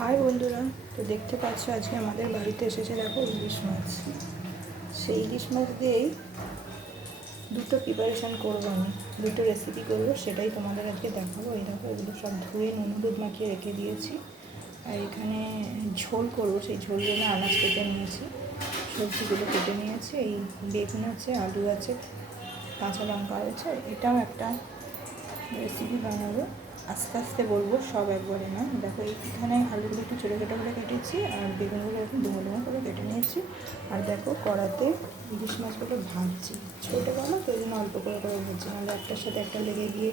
High বন্ধুরা, তো দেখতে পাচ্ছ আজকে আমাদের বাড়িতে এসেছে দেখো ইলিশ মাছ। সেই ইলিশ মাছ দিয়েই দুটো প্রিপারেশান করবো, আমি দুটো রেসিপি করবো, সেটাই তোমাদের আজকে দেখাবো। এই দেখো এগুলো সব ধুয়ে নুন হলুদ মাখিয়ে রেখে দিয়েছি। আর এখানে ঝোল করবো, সেই ঝোল জন্য আনাজ কেটে নিয়েছি, সবজিগুলো কেটে নিয়েছি। এই বেগুন আছে, আলু আছে, কাঁচা লঙ্কা আছে। এটাও একটা রেসিপি বানাবো, আস্তে আস্তে বলবো, সব একবারে না। দেখো এইখানে আলুগুলো একটু ছোটো ছোটো করে কেটেছি, আর বেগুনগুলো একটু ডুমো ডুমো করে কেটে নিয়েছি। আর দেখো কড়াতে ইলিশ মাছগুলো ভাজছি, ছোটো বলো তো ওই জন্য অল্প করে ভাজছি, নাহলে একটার সাথে একটা লেগে গিয়ে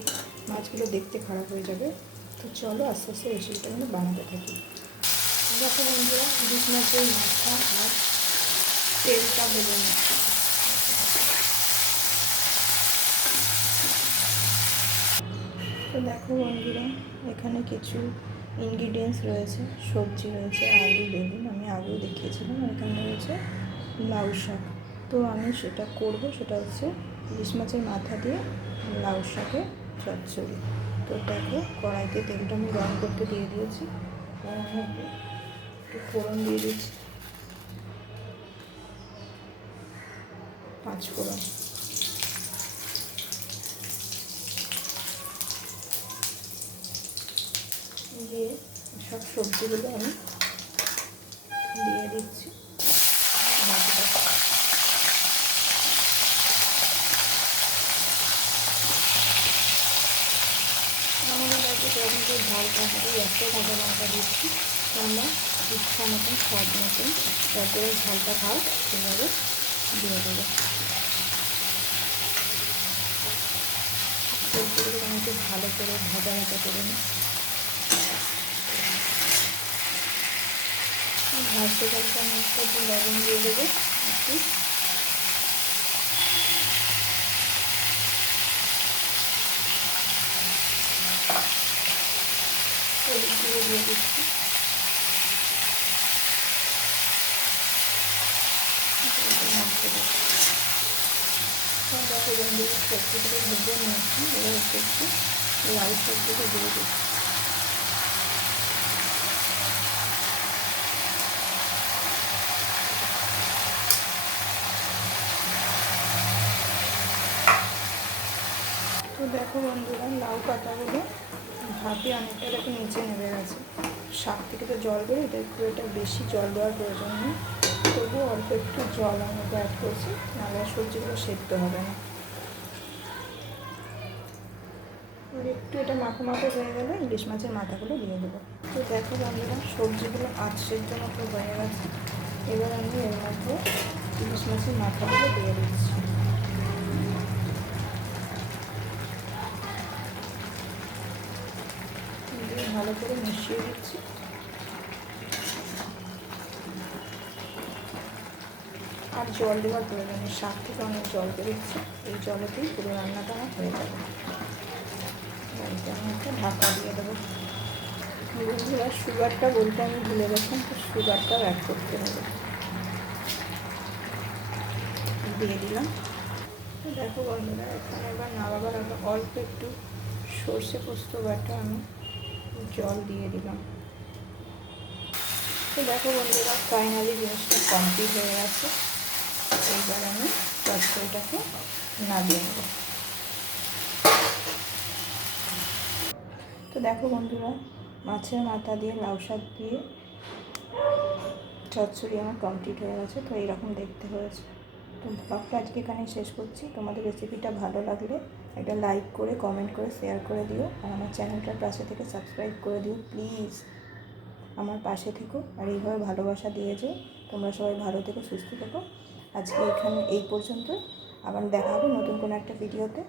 মাছগুলো দেখতে খারাপ হয়ে যাবে। তো চলো আস্তে আস্তে রেসিপিটা কিন্তু বানাতে থাকি। দেখো বন্ধুরা, ইলিশ মাছের মাথা আর তেলটা ভেজে নিচ্ছি। তো দেখো বন্ধুরা, এখানে কিছু ইনগ্রিডিয়েন্টস রয়েছে, সবজি রয়েছে, আলু বেগুন, আমি আগেও দেখিয়েছিলাম। আর এখানে রয়েছে লাউ শাক। তো আমি সেটা করব, সেটা হচ্ছে ইলিশ মাছের মাথা দিয়ে লাউ শাকের চচ্চড়ি। তো দেখো কড়াইতে তেলটা আমি গরম করতে দিয়ে দিয়েছি, একটু ফোড়ন দিয়ে দিচ্ছি, 5 ফোড়ন দিয়ে সব সবজিগুলো আমি দিয়ে দিচ্ছি। আমাদের বাড়িতে সেরকম করে ঝাল খাওয়া একটা কাঁচা লঙ্কা দিচ্ছি, আমরা ইচ্ছা মতন স্বাদ মতন তারপরে ঝালটা খাও সেভাবে দিয়ে দেবো। সবজিগুলো আমি একটু ভালো করে ভাজা ভাজা করে নিই। ভাজতে ভাজতে আমি একটু লবণ দিয়ে দেবো, একটু হলুদ গুঁড়ো দিয়ে দিচ্ছি। দেখো বন্ধুরা, সবজিগুলো ভেজে নিয়েছি, এবার একটু লাল সবজিটা দিয়ে দিচ্ছি। তো দেখো বন্ধুরা, লাউ পাতাগুলো ভাপে অনেকটা দেখো নিচে নেমে গেছে। শাক থেকে তো জল বেরোয়, তাই খুব একটা বেশি জল দেওয়ার প্রয়োজন নেই, তবুও অল্প একটু জল আমি অ্যাড করছি, নাহলে সবজিগুলো সেদ্ধ হবে না। একটু এটা মাখো মাখো হয়ে গেলে ইলিশ মাছের মাথাগুলো দিয়ে দেবো। তো দেখো বন্ধুরা, সবজিগুলো সেদ্ধ মতো হয়ে গেছে। এবার আমি এর মধ্যে ইলিশ মাছের মাথাগুলো দিয়ে দিচ্ছি। ভালো করে মিশিয়ে দিচ্ছি। আর জল দেওয়ার প্রয়োজন নেই, শাক থেকে অনেক জল বেরোচ্ছে, এই জলেতেই পুরো রান্নাটা আমার হয়ে যাবে। বাড়িতে আমি একটা ঢাকা দিয়ে দেবো। বন্ধুরা, সুগারটা বলতে আমি ভুলে গেছিলাম, তো সুগারটাও অ্যাড করতে হবে, দিয়ে দিলাম। তো দেখো বন্ধুরা, এখানে এবার নাড়াবার আগে অল্প একটু সর্ষে পোস্ত বাটা আমি জল দিয়ে দিলাম। তো দেখো বন্ধুরা, ফাইনালি জিনিসটা কমপ্লিট হয়ে গেছে। এইবার আমি চচ্চড়িটাকে নামিয়ে নেব। তো দেখো বন্ধুরা, মাছের মাথা দিয়ে লাউ শাক দিয়ে চচ্চড়ি আমার কমপ্লিট হয়ে গেছে। তো এইরকম দেখতে হয়েছে। তো ব্লগটা আজকে এখানে শেষ করছি। তোমাদের রেসিপিটা ভালো লাগলে একটা লাইক করে, কমেন্ট করে, শেয়ার করে দিও। আর আমার চ্যানেলটার পাশে থেকে সাবস্ক্রাইব করে দিও প্লিজ। আমার পাশে থেকো আর এইভাবে ভালোবাসা দিয়ে যেও। তোমরা সবাই ভালো থেকো, সুস্থ থেকো। আজকে এখানে এই পর্যন্ত, আবার দেখা হবে নতুন কোনো একটা ভিডিওতে।